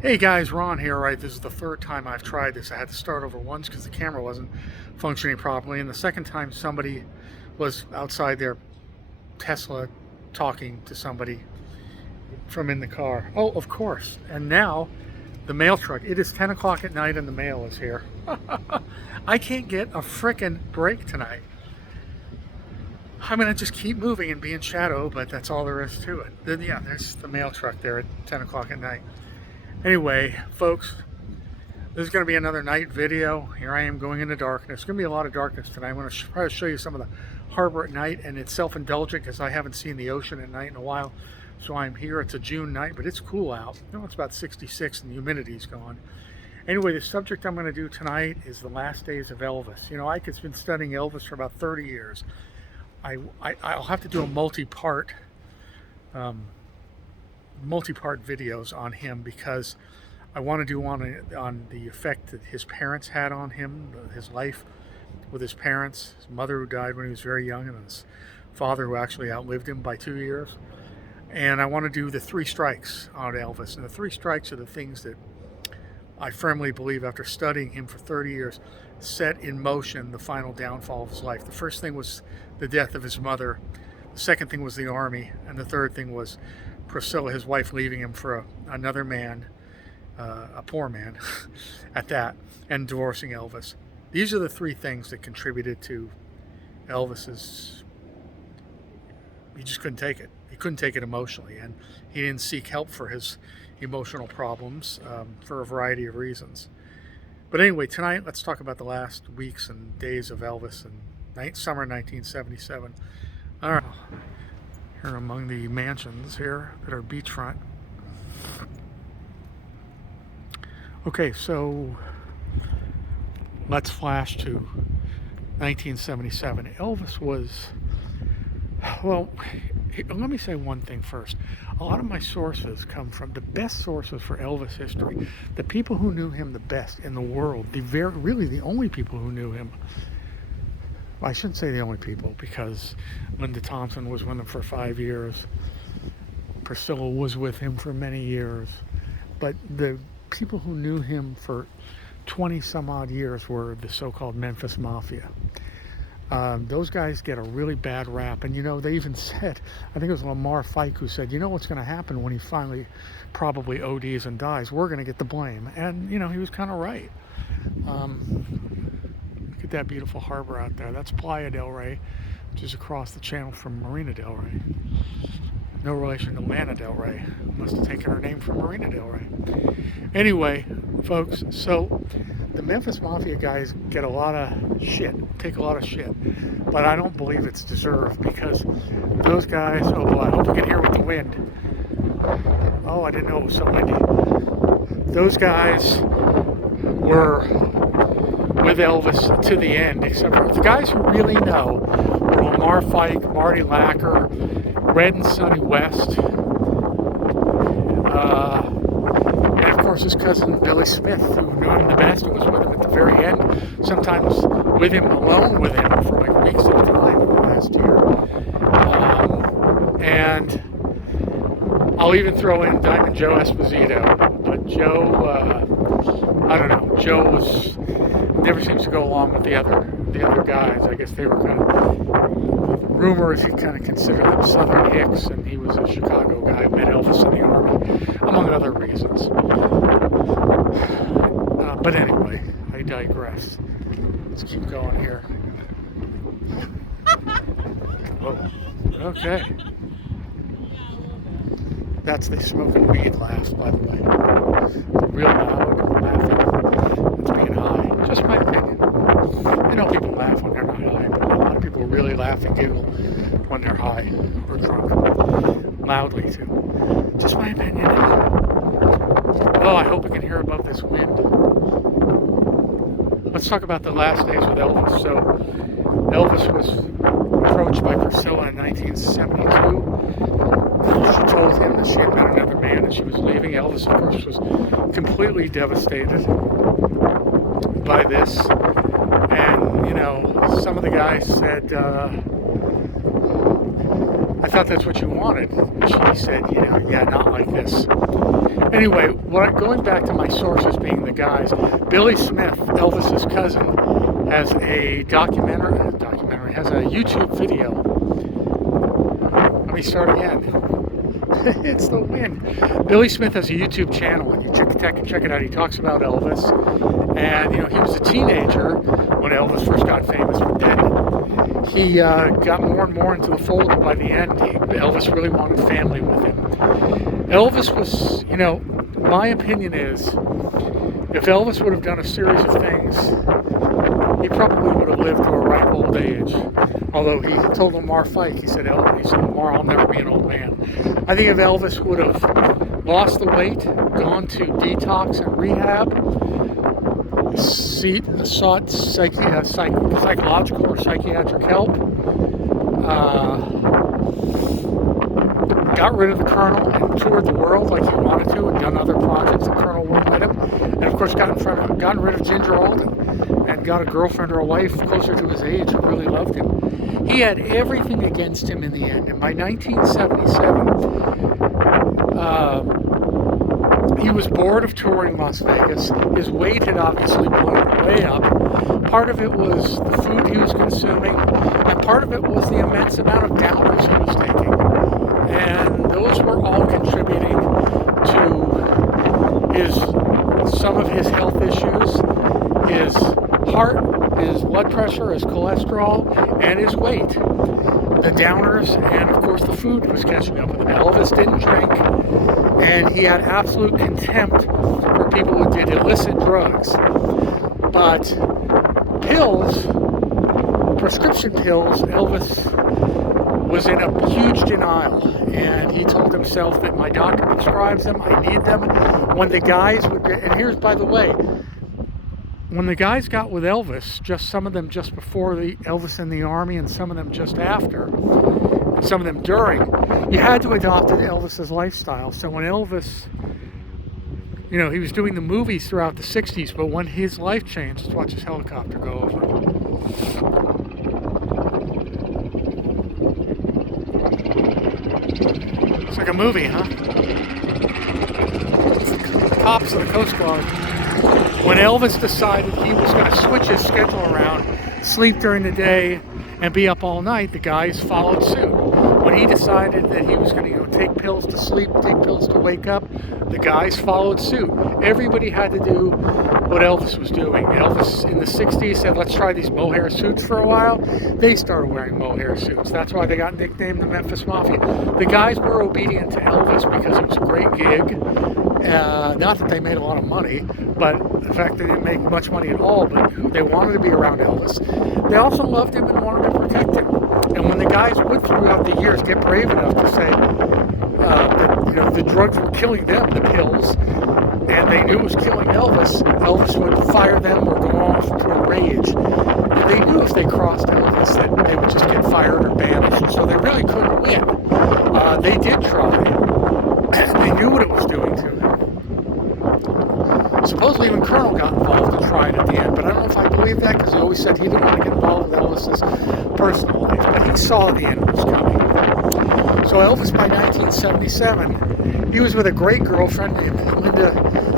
Hey guys, Ron here. Right, this is the third time I've tried this. I had to start over once because the camera wasn't functioning properly, and the second time somebody was outside their Tesla talking to somebody from in the car. Oh, of course. And now the mail truck. It is 10 o'clock at night and the mail is here. I can't get a frickin' break tonight. I'm gonna just keep moving and be in shadow, but that's all there is to it. Then yeah, there's the mail truck there at 10 o'clock at night. Anyway, folks, this is going to be another night video. Here I am going into darkness. There's going to be a lot of darkness tonight. I'm going to try to show you some of the harbor at night, and it's self-indulgent because I haven't seen the ocean at night in a while. So I'm here. It's a June night, but it's cool out. You know, it's about 66 and the humidity's gone. Anyway, the subject I'm going to do tonight is the last days of Elvis. You know, I've been studying Elvis for about 30 years. I'll have to do a multi-part videos on him because I want to do one on the effect that his parents had on him, his life with his parents, his mother who died when he was very young, and his father who actually outlived him by 2 years. And I want to do the three strikes on Elvis. And the three strikes are the things that I firmly believe, after studying him for 30 years, set in motion the final downfall of his life. The first thing was the death of his mother. The second thing was the army. And the third thing was Priscilla, his wife, leaving him for another man, a poor man at that, and divorcing Elvis. These are the three things that contributed to Elvis's. He just couldn't take it. He couldn't take it emotionally, and he didn't seek help for his emotional problems for a variety of reasons. But anyway, tonight let's talk about the last weeks and days of Elvis in summer 1977. All right. Here among the mansions here that are beachfront. Okay, so let's flash to 1977. Elvis was, well, let me say one thing first. A lot of my sources come from the best sources for Elvis history. The people who knew him the best in the world, really the only people who knew him. I shouldn't say the only people, because Linda Thompson was with him for 5 years. Priscilla was with him for many years. But the people who knew him for 20 some odd years were the so-called Memphis Mafia. Those guys get a really bad rap. And, you know, they even said, I think it was Lamar Fike who said, you know what's going to happen when he finally probably ODs and dies? We're going to get the blame. And, you know, he was kind of right. Look at that beautiful harbor out there. That's Playa del Rey, which is across the channel from Marina del Rey. No relation to Lana del Rey. Must have taken her name from Marina del Rey. Anyway, folks, so the Memphis Mafia guys get a lot of shit, take a lot of shit, but I don't believe it's deserved, because those guys, oh boy, I hope you can hear with the wind. Oh, I didn't know it was so windy. Those guys were with Elvis to the end, except for the guys who really know were Lamar Fike, Marty Lacker, Red and Sonny West, and of course his cousin Billy Smith, who knew him the best, who was with him at the very end, sometimes with him, alone with him for like weeks at a time in the last year. And I'll even throw in Diamond Joe Esposito, but Joe, I don't know, Joe never seems to go along with the other guys. I guess they were kind of, rumors he kind of considered them Southern hicks, and he was a Chicago guy who met Elvis in the army, among other reasons. But anyway, I digress. Let's keep going here. Whoa. Okay. That's the smoking weed laugh, by the way. Real loud laughing. It's being high. Just my opinion. I know people laugh when they're not high, but a lot of people really laugh and giggle when they're high or drunk. Loudly, too. Just my opinion. Oh, I hope you can hear above this wind. Let's talk about the last days with Elvis. So, Elvis was approached by Priscilla in 1972. She told him that she had met another man and she was leaving. Elvis, of course, was completely devastated by this. And, you know, some of the guys said, I thought that's what you wanted. And she said, you know, yeah, not like this. Anyway, going back to my sources being the guys, Billy Smith, Elvis's cousin, has a has a YouTube video. Let me start again. It's the wind. Billy Smith has a YouTube channel, and you check it out. He talks about Elvis, and you know, he was a teenager when Elvis first got famous, but then he got more and more into the fold, and by the end, Elvis really wanted family with him. Elvis was, you know, my opinion is, if Elvis would have done a series of things, he probably would have lived to a ripe old age. Although he told Lamar Fike, he said, Lamar, I'll never be an old man. I think if Elvis would have lost the weight, gone to detox and rehab, sought psychological or psychiatric help, got rid of the Colonel and toured the world like he wanted to, and done other projects the Colonel wouldn't let him, and of course gotten rid of Ginger Alden and got a girlfriend or a wife closer to his age who really loved him. He had everything against him in the end, and by 1977, he was bored of touring Las Vegas. His weight had obviously blown way up. Part of it was the food he was consuming, and part of it was the immense amount of downers he was taking. And those were all contributing to some of his health issues, his heart, his blood pressure, his cholesterol, and his weight. The downers, and of course the food was catching up with him. Elvis didn't drink, and he had absolute contempt for people who did illicit drugs. But pills, prescription pills, Elvis was in a huge denial, and he told himself that my doctor prescribes them, I need them. When the guys would get, and here's, by the way, when the guys got with Elvis, just some of them just before Elvis in the Army, and some of them just after, and some of them during, you had to adopt Elvis's lifestyle. So when Elvis, you know, he was doing the movies throughout the 60s, but when his life changed, let's watch his helicopter go over. It's like a movie, huh? It's the cops of the Coast Guard. When Elvis decided he was going to switch his schedule around, sleep during the day and be up all night, the guys followed suit. When he decided that he was going to take pills to sleep, take pills to wake up, the guys followed suit. Everybody had to do what Elvis was doing. Elvis in the 60s said, let's try these mohair suits for a while. They started wearing mohair suits. That's why they got nicknamed the Memphis Mafia. The guys were obedient to Elvis because it was a great gig. Not that they made a lot of money, but the fact they didn't make much money at all, but they wanted to be around Elvis. They also loved him and wanted to protect him. And when the guys would, throughout the years, get brave enough to say that, you know, the drugs were killing them, the pills, and they knew it was killing Elvis, Elvis would fire them or go off into a rage. And they knew if they crossed Elvis that they would just get fired or banished, so they really couldn't win. They did try. They knew what it was doing to him. Supposedly even Colonel got involved and tried at the end, but I don't know if I believe that, because he always said he didn't want to get involved with Elvis's personal life, but he saw the end was coming. So Elvis, by 1977, he was with a great girlfriend named Linda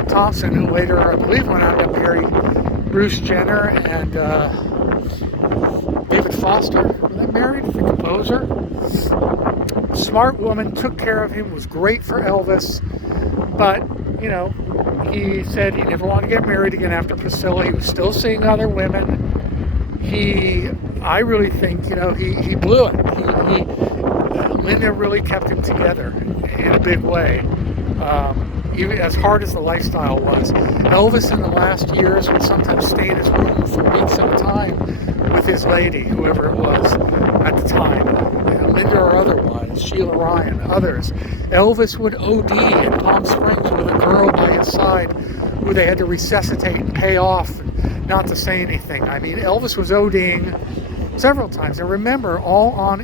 Thompson, who later, I believe, went on to marry Bruce Jenner and David Foster. Were they married? The composer. Smart woman, took care of him, was great for Elvis, but, you know, he said he never wanted to get married again after Priscilla. He was still seeing other women. I really think, you know, he blew it. Linda really kept him together in a big way. Even as hard as the lifestyle was. Elvis in the last years would sometimes stay in his room for weeks at a time with his lady, whoever it was at the time. Linda or otherwise, Sheila Ryan, others. Elvis would OD in Palm Springs with a girl by his side who they had to resuscitate and pay off not to say anything. I mean, Elvis was ODing several times. And remember, all on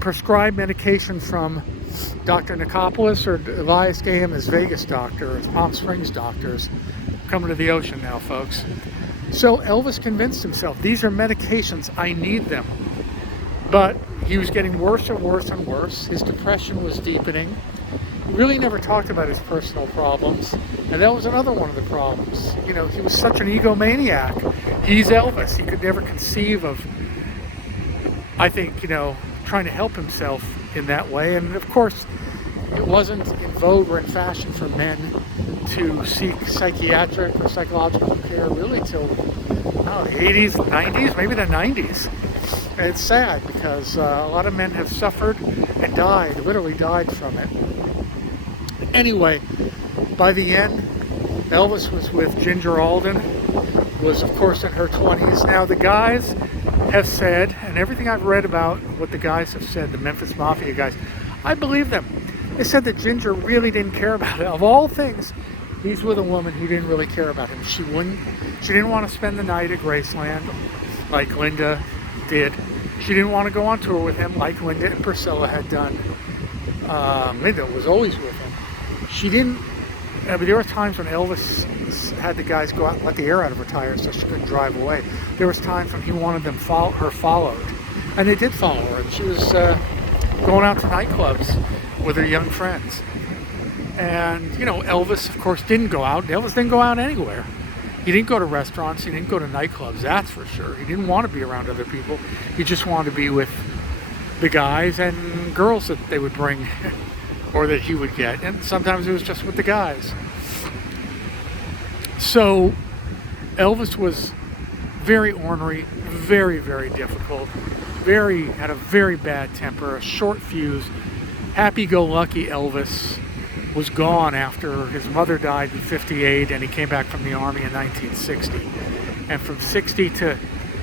prescribed medication from Dr. Nicopolis, or Elias gave him his Vegas doctor, his Palm Springs doctors. Coming to the ocean now, folks. So Elvis convinced himself, these are medications, I need them. But he was getting worse and worse and worse. His depression was deepening. really never talked about his personal problems, and that was another one of the problems. You know, he was such an egomaniac. He's Elvis. He could never conceive of, I think, you know, trying to help himself in that way. And of course, it wasn't in vogue or in fashion for men to seek psychiatric or psychological care really till the 80s, 90s, maybe the 90s. And it's sad because a lot of men have suffered and died, literally died from it. Anyway, by the end, Elvis was with Ginger Alden, was of course in her 20s. Now the guys have said, and everything I've read about what the guys have said, the Memphis Mafia guys, I believe them. They said that Ginger really didn't care about it. Of all things, he's with a woman who didn't really care about him. She didn't want to spend the night at Graceland like Linda did. She didn't want to go on tour with him like Linda and Priscilla had done. Linda was always with him. She didn't, but there were times when Elvis had the guys go out and let the air out of her tires so she couldn't drive away. There was times when he wanted them followed. And they did follow her. And she was going out to nightclubs with her young friends. And, you know, Elvis, of course, didn't go out. Elvis didn't go out anywhere. He didn't go to restaurants. He didn't go to nightclubs, that's for sure. He didn't want to be around other people. He just wanted to be with the guys and girls that they would bring or that he would get. And sometimes it was just with the guys. So Elvis was very ornery, very, very difficult, had a very bad temper, a short fuse. Happy-go-lucky Elvis was gone after his mother died in '58 and he came back from the army in 1960. And from 60 to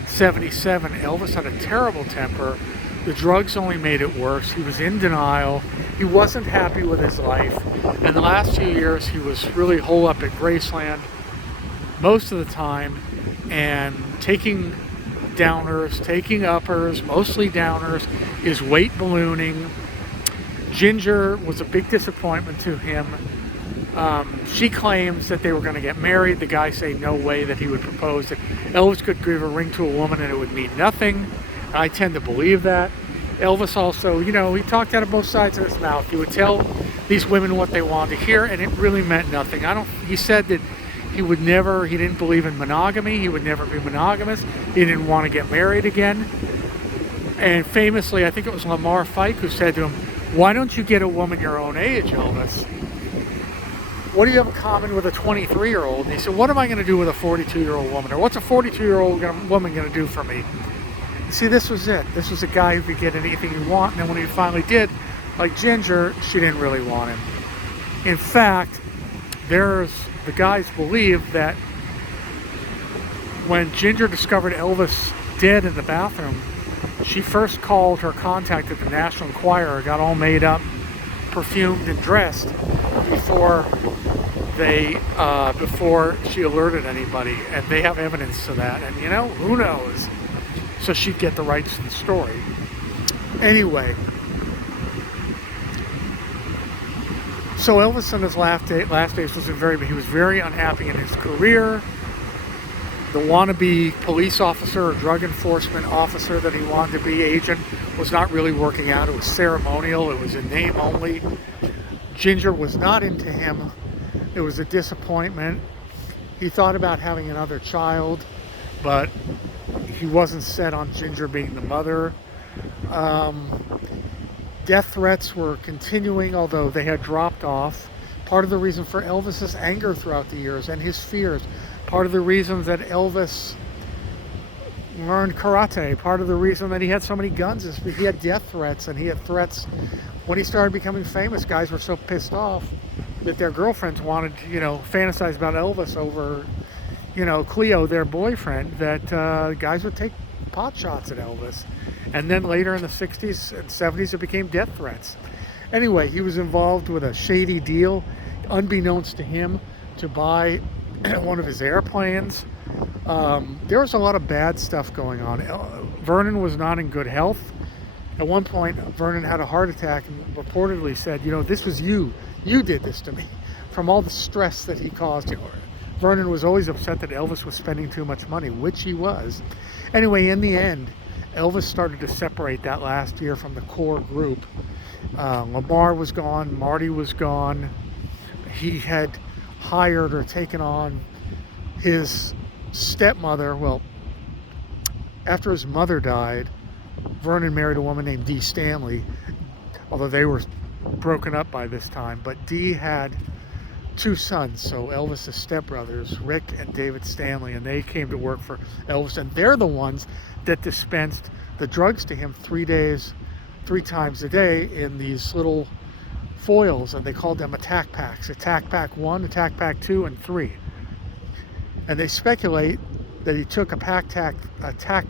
77, Elvis had a terrible temper. The drugs only made it worse. He was in denial. He wasn't happy with his life. And the last few years, he was really holed up at Graceland most of the time and taking downers, taking uppers, mostly downers, his weight ballooning. Ginger was a big disappointment to him. She claims that they were going to get married. The guys say no way that he would propose, that Elvis could give a ring to a woman and it would mean nothing. I tend to believe that. Elvis also, you know, he talked out of both sides of his mouth. He would tell these women what they wanted to hear and it really meant nothing. He said that he didn't believe in monogamy. He would never be monogamous. He didn't want to get married again. And famously, I think it was Lamar Fike who said to him, "Why don't you get a woman your own age, Elvis? What do you have in common with a 23-year-old? And he said, what am I going to do with a 42-year-old woman? Or what's a 42-year-old woman going to do for me? See, this was it. This was a guy who could get anything he wanted. And then when he finally did, like Ginger, she didn't really want him. In fact, the guys believe that when Ginger discovered Elvis dead in the bathroom, she first called her contact at the National Enquirer, got all made up, perfumed and dressed before she alerted anybody, and they have evidence to that. And you know, who knows? So she'd get the rights to the story. Anyway, so Elvis in his last days was he was very unhappy in his career. The wannabe police officer or drug enforcement officer that he wanted to be, agent, was not really working out. It was ceremonial. It was in name only. Ginger was not into him. It was a disappointment. He thought about having another child, but he wasn't set on Ginger being the mother. Death threats were continuing, although they had dropped off. Part of the reason for Elvis's anger throughout the years and his fears, part of the reason that Elvis learned karate, part of the reason that he had so many guns is he had death threats, and he had threats when he started becoming famous. Guys were so pissed off that their girlfriends wanted, fantasize about Elvis over, Cleo, their boyfriend, that guys would take pot shots at Elvis. And then later in the 60s and 70s, it became death threats. Anyway, he was involved with a shady deal, unbeknownst to him, to buy one of his airplanes. There was a lot of bad stuff going on. Vernon was not in good health. At one point, Vernon had a heart attack and reportedly said, this was you. You did this to me, from all the stress that he caused. Vernon was always upset that Elvis was spending too much money, which he was. Anyway, in the end, Elvis started to separate that last year from the core group. Lamar was gone. Marty was gone. He had hired or taken on his stepmother. Well, after his mother died, Vernon married a woman named Dee Stanley, although they were broken up by this time. But Dee had two sons, so Elvis's stepbrothers, Rick and David Stanley, and they came to work for Elvis, and they're the ones that dispensed the drugs to him 3 times a day in these little foils, and they called them attack packs. Attack pack 1, attack pack 2, and 3. And they speculate that he took attack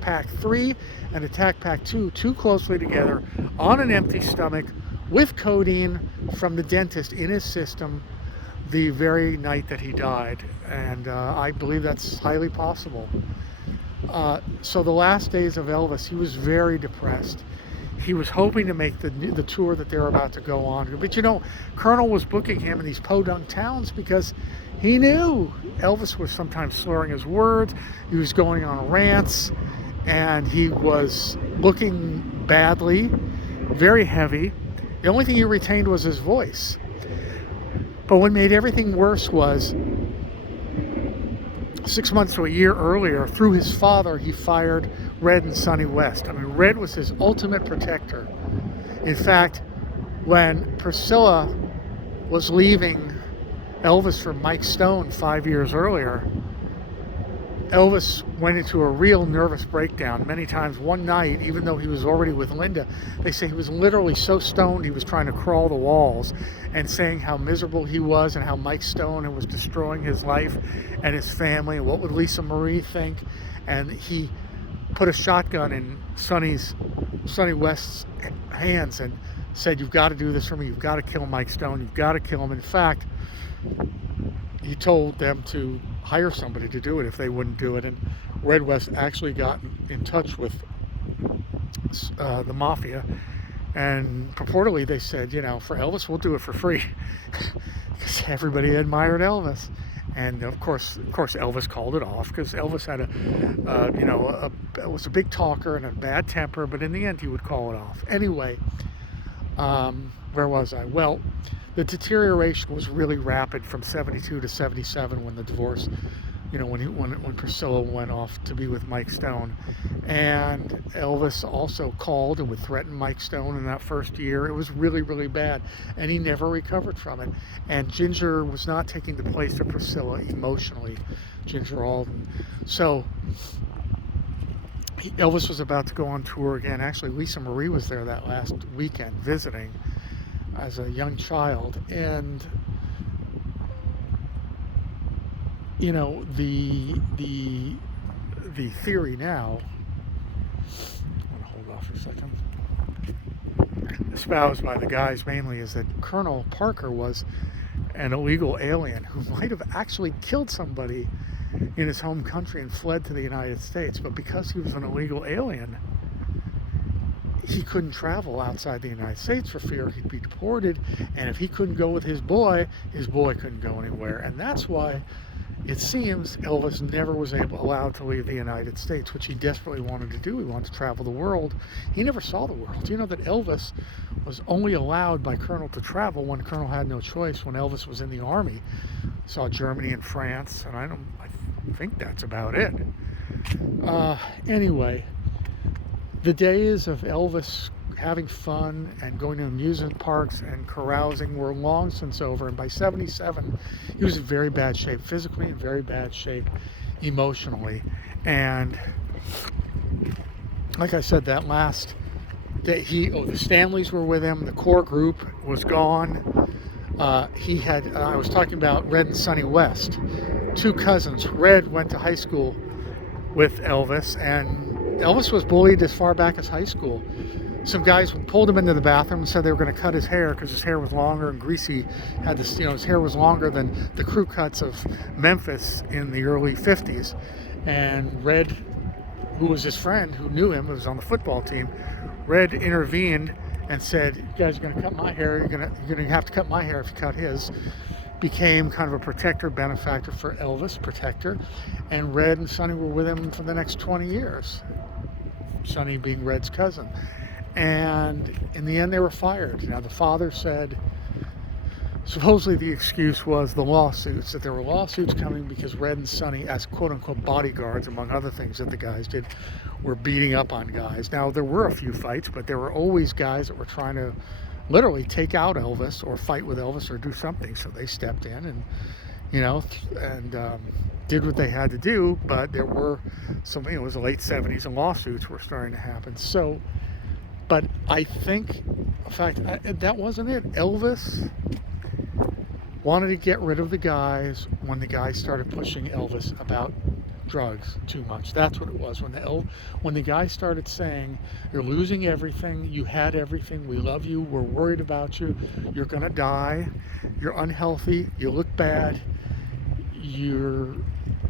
pack 3 and attack pack 2 too closely together on an empty stomach with codeine from the dentist in his system the very night that he died. And I believe that's highly possible. So the last days of Elvis, he was very depressed. He was hoping to make the tour that they were about to go on. But you know, Colonel was booking him in these podunk towns because he knew Elvis was sometimes slurring his words. He was going on rants, and he was looking badly, very heavy. The only thing he retained was his voice. But what made everything worse was 6 months to a year earlier, through his father, he fired Red and Sonny West. I mean, Red was his ultimate protector. In fact, when Priscilla was leaving Elvis for Mike Stone 5 years earlier, Elvis went into a real nervous breakdown many times. One night, even though he was already with Linda, they say he was literally so stoned he was trying to crawl the walls and saying how miserable he was and how Mike Stone was destroying his life and his family, and what would Lisa Marie think. And he put a shotgun in Sonny West's hands and said, "You've got to do this for me. You've got to kill Mike Stone. You've got to kill him." In fact, he told them to hire somebody to do it if they wouldn't do it. And Red West actually got in touch with the Mafia, and purportedly they said, you know, for Elvis, we'll do it for free, because everybody admired Elvis. And of course Elvis called it off, because Elvis had was a big talker and a bad temper, but in the end he would call it off. Anyway, where was I? Well, the deterioration was really rapid from 72 to 77 when the divorce, you know, when Priscilla went off to be with Mike Stone. And Elvis also called and would threaten Mike Stone in that first year. It was really, really bad, and he never recovered from it. And Ginger was not taking the place of Priscilla emotionally, Ginger Alden. So Elvis was about to go on tour again. Actually, Lisa Marie was there that last weekend visiting as a young child. And you know, the theory now, I'm gonna hold off for a second, espoused by the guys mainly, is that Colonel Parker was an illegal alien who might have actually killed somebody in his home country and fled to the United States. But because he was an illegal alien, he couldn't travel outside the United States for fear he'd be deported. And if he couldn't go with his boy couldn't go anywhere. And that's why it seems Elvis never was allowed to leave the United States, which he desperately wanted to do. He wanted to travel the world. He never saw the world. You know that Elvis was only allowed by Colonel to travel when Colonel had no choice. When Elvis was in the Army, saw Germany and France, and I think that's about it. Anyway, the days of Elvis having fun and going to amusement parks and carousing were long since over. And by 77, he was in very bad shape physically, in very bad shape emotionally. And like I said, that last day, the Stanleys were with him. The core group was gone. I was talking about Red and Sonny West, two cousins. Red went to high school with Elvis, and Elvis was bullied as far back as high school. Some guys pulled him into the bathroom and said they were going to cut his hair because his hair was longer and greasy. Had this, his hair was longer than the crew cuts of Memphis in the early 50s. And Red, who was his friend, who knew him, was on the football team, Red intervened and said, "You guys are going to cut my hair. You're going to have to cut my hair if you cut his." Became kind of a protector, benefactor for Elvis, protector. And Red and Sonny were with him for the next 20 years. Sonny being Red's cousin. And in the end, they were fired. Now, the father said, supposedly the excuse was the lawsuits, that there were lawsuits coming because Red and Sonny, as quote-unquote bodyguards, among other things that the guys did, were beating up on guys. Now, there were a few fights, but there were always guys that were trying to literally take out Elvis or fight with Elvis or do something. So they stepped in and, did what they had to do. But there were some, it was the late 70s and lawsuits were starting to happen. So, but I think, in fact, that wasn't it. Elvis wanted to get rid of the guys when the guys started pushing Elvis about drugs too much. That's what it was. When the guy started saying, "You're losing everything, you had everything, we love you, we're worried about you, you're gonna die, you're unhealthy, you look bad,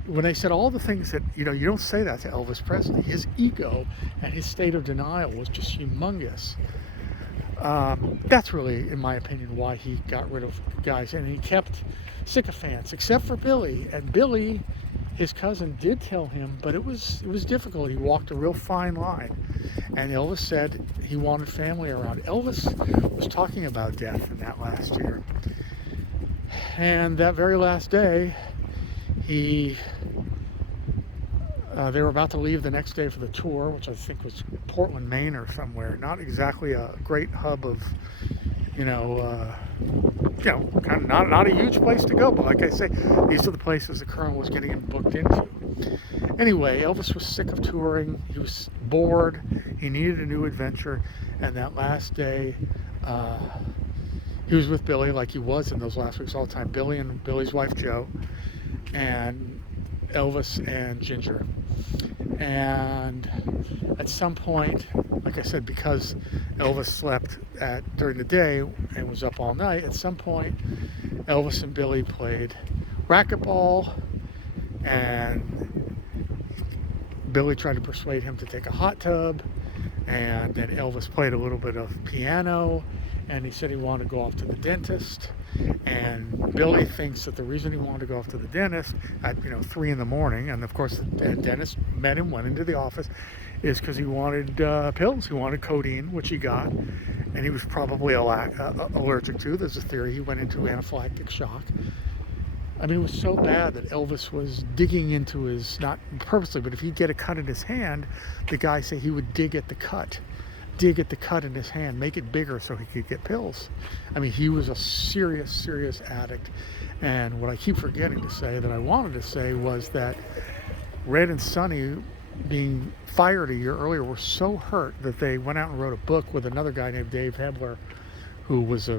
when they said all the things that, you don't say that to Elvis Presley. His ego and his state of denial was just humongous. That's really, in my opinion, why he got rid of guys, and he kept sycophants, except for Billy. And Billy, his cousin, did tell him, but it was difficult. He walked a real fine line, and Elvis said he wanted family around. Elvis was talking about death in that last year, and that very last day, they were about to leave the next day for the tour, which I think was Portland, Maine or somewhere. Not exactly a great hub of, kind of not a huge place to go. But like I say, these are the places the Colonel was getting him booked into. Anyway, Elvis was sick of touring. He was bored. He needed a new adventure. And that last day, he was with Billy like he was in those last weeks all the time. Billy and Billy's wife, Jo, and Elvis and Ginger. And at some point, like I said, because Elvis slept during the day and was up all night, at some point Elvis and Billy played racquetball, and Billy tried to persuade him to take a hot tub, and then Elvis played a little bit of piano, and he said he wanted to go off to the dentist. And Billy thinks that the reason he wanted to go off to the dentist at 3 in the morning, and of course the dentist met him, went into the office, is because he wanted pills. He wanted codeine, which he got, and he was probably allergic to. There's a theory he went into anaphylactic shock. I mean, it was so bad that Elvis was digging into his, not purposely, but if he'd get a cut in his hand, the guy said he would dig at the cut in his hand, make it bigger so he could get pills. I mean, he was a serious addict. And what I keep forgetting to say that I wanted to say was that Red and Sonny, being fired a year earlier, were so hurt that they went out and wrote a book with another guy named Dave Hebler, who was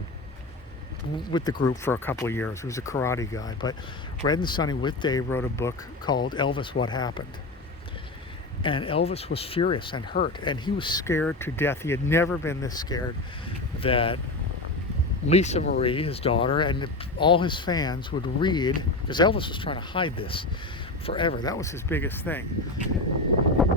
with the group for a couple of years. He was a karate guy. But Red and Sonny with Dave wrote a book called Elvis, What Happened? And Elvis was furious and hurt, and he was scared to death. He had never been this scared that Lisa Marie, his daughter, and all his fans would read, because Elvis was trying to hide this forever. That was his biggest thing.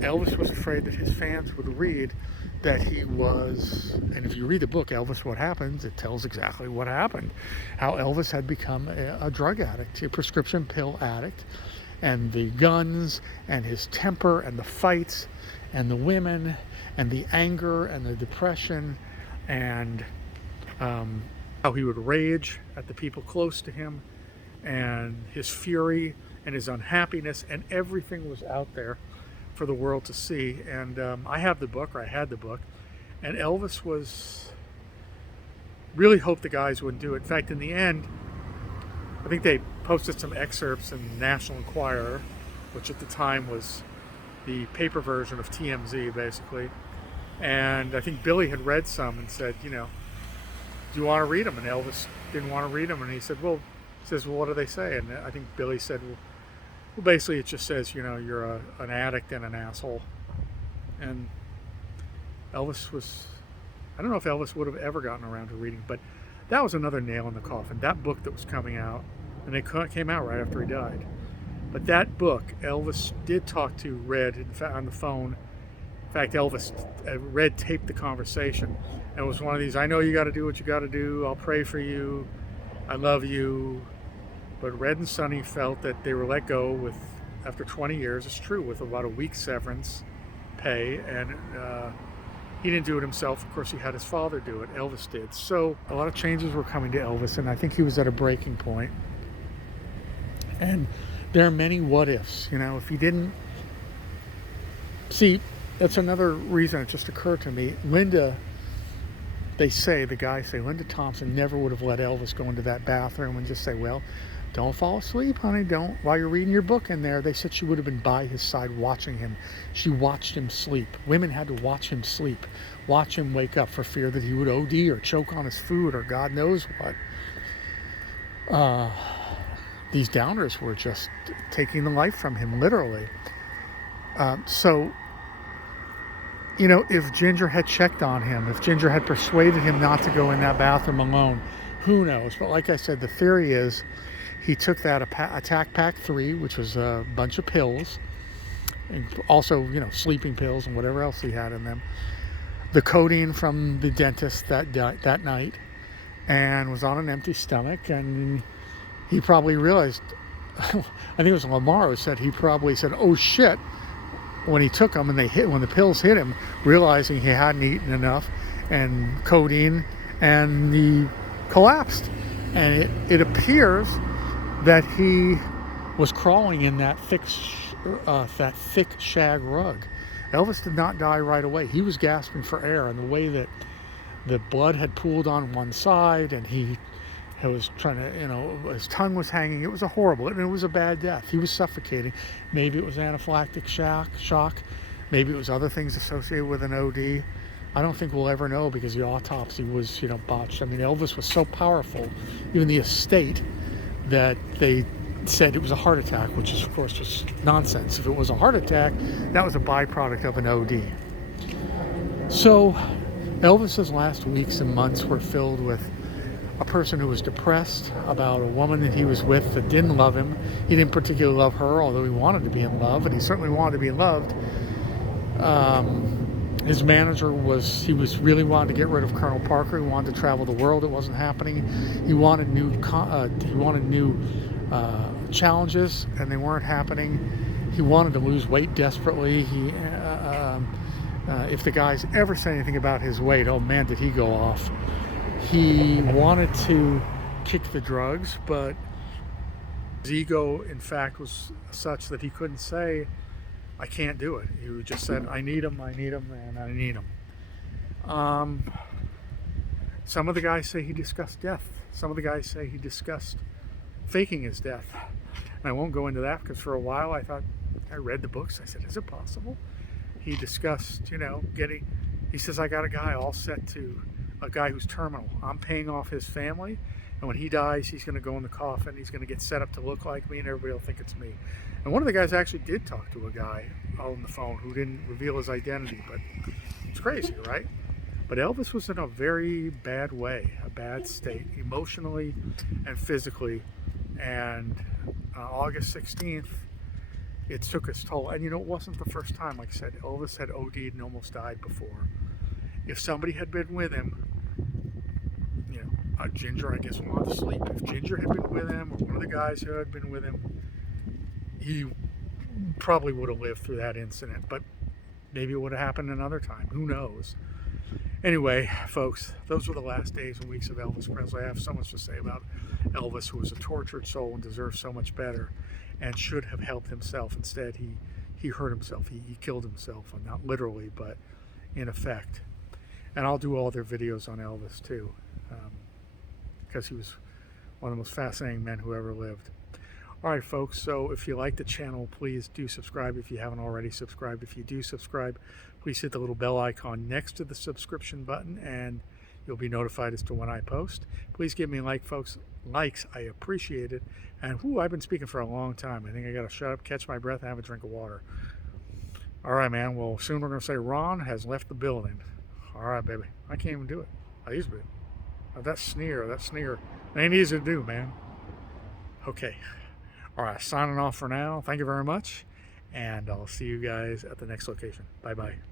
Elvis was afraid that his fans would read that he was, and if you read the book, Elvis, What Happened, it tells exactly what happened. How Elvis had become a drug addict, a prescription pill addict, and the guns, and his temper, and the fights, and the women, and the anger, and the depression, and how he would rage at the people close to him, and his fury, and his unhappiness, and everything was out there for the world to see. And I have the book, or I had the book, and Elvis really hoped the guys wouldn't do it. In fact, in the end, I think they posted some excerpts in the National Enquirer, which at the time was the paper version of TMZ, basically. And I think Billy had read some and said, do you want to read them? And Elvis didn't want to read them. And he said, well, what do they say? And I think Billy said, well, basically it just says, you're an addict and an asshole. And Elvis I don't know if Elvis would have ever gotten around to reading, but that was another nail in the coffin. That book that was coming out, and it came out right after he died. But that book, Elvis did talk to Red on the phone. In fact, Red taped the conversation. And it was one of these, I know you got to do what you got to do. I'll pray for you. I love you. But Red and Sonny felt that they were let go after 20 years. It's true, with about a week's severance pay. And he didn't do it himself. Of course, he had his father do it. Elvis did. So a lot of changes were coming to Elvis, and I think he was at a breaking point. And there are many what ifs. You know, if he didn't see, that's another reason it just occurred to me. Linda, the guys say, Linda Thompson never would have let Elvis go into that bathroom and just say, well, don't fall asleep, honey, don't, while you're reading your book in there. They said she would have been by his side watching him. She watched him sleep. Women had to watch him sleep, watch him wake up for fear that he would OD or choke on his food or God knows what. These downers were just taking the life from him, literally. So, you know, if Ginger had checked on him, if Ginger had persuaded him not to go in that bathroom alone, who knows? But like I said, the theory is he took that Attack Pack 3, which was a bunch of pills, and also, you know, sleeping pills and whatever else he had in them, the codeine from the dentist that night, and was on an empty stomach. And he probably realized, I think it was Lamar who said, he probably said, oh shit, when he took them and when the pills hit him, realizing he hadn't eaten enough and codeine, and he collapsed. And it appears that he was crawling in that thick shag rug. Elvis did not die right away. He was gasping for air, and the way that the blood had pooled on one side, and he was trying to, you know, his tongue was hanging. It was a horrible, and it was a bad death. He was suffocating. Maybe it was anaphylactic shock. Maybe it was other things associated with an OD. I don't think we'll ever know, because the autopsy was, you know, botched. I mean, Elvis was so powerful, even the estate, that they said it was a heart attack, which is, of course, just nonsense. If it was a heart attack, that was a byproduct of an OD. So Elvis's last weeks and months were filled with a person who was depressed about a woman that he was with that didn't love him. He didn't particularly love her, although he wanted to be in love, and he certainly wanted to be loved. His manager he was really wanting to get rid of Colonel Parker. He wanted to travel the world. It wasn't happening. He wanted new challenges, and they weren't happening. He wanted to lose weight desperately. If the guys ever said anything about his weight, oh man, did he go off. He wanted to kick the drugs, but his ego, in fact, was such that he couldn't say, I can't do it. He just said, I need him, and I need him. Some of the guys say he discussed death. Some of the guys say he discussed faking his death. And I won't go into that, because for a while I read the books. I said, is it possible? He discussed, you know, he says, I got a guy all set to, a guy who's terminal. I'm paying off his family, and when he dies, he's going to go in the coffin. He's going to get set up to look like me, and everybody will think it's me. And one of the guys actually did talk to a guy on the phone who didn't reveal his identity, but it's crazy, right? But Elvis was in a very bad way, a bad state, emotionally and physically. And August 16th, it took its toll. And you know, it wasn't the first time. Like I said, Elvis had OD'd and almost died before. If somebody had been with him, you know, Ginger, I guess, wanted to sleep. If Ginger had been with him, or one of the guys who had been with him, he probably would have lived through that incident. But maybe it would have happened another time. Who knows? Anyway, folks, those were the last days and weeks of Elvis Presley. I have so much to say about Elvis, who was a tortured soul and deserved so much better and should have helped himself. Instead, he hurt himself. He killed himself, not literally, but in effect. And I'll do all their videos on Elvis, too, because he was one of the most fascinating men who ever lived. All right, folks, so if you like the channel, please do subscribe if you haven't already subscribed. If you do subscribe, please hit the little bell icon next to the subscription button, and you'll be notified as to when I post. Please give me a like, folks. Likes, I appreciate it. And I've been speaking for a long time. I think I got to shut up, catch my breath, and have a drink of water. All right, man. Well, soon we're going to say Ron has left the building. All right, baby. I can't even do it. I used to. That sneer. It ain't easy to do, man. Okay. All right, signing off for now. Thank you very much, and I'll see you guys at the next location. Bye-bye.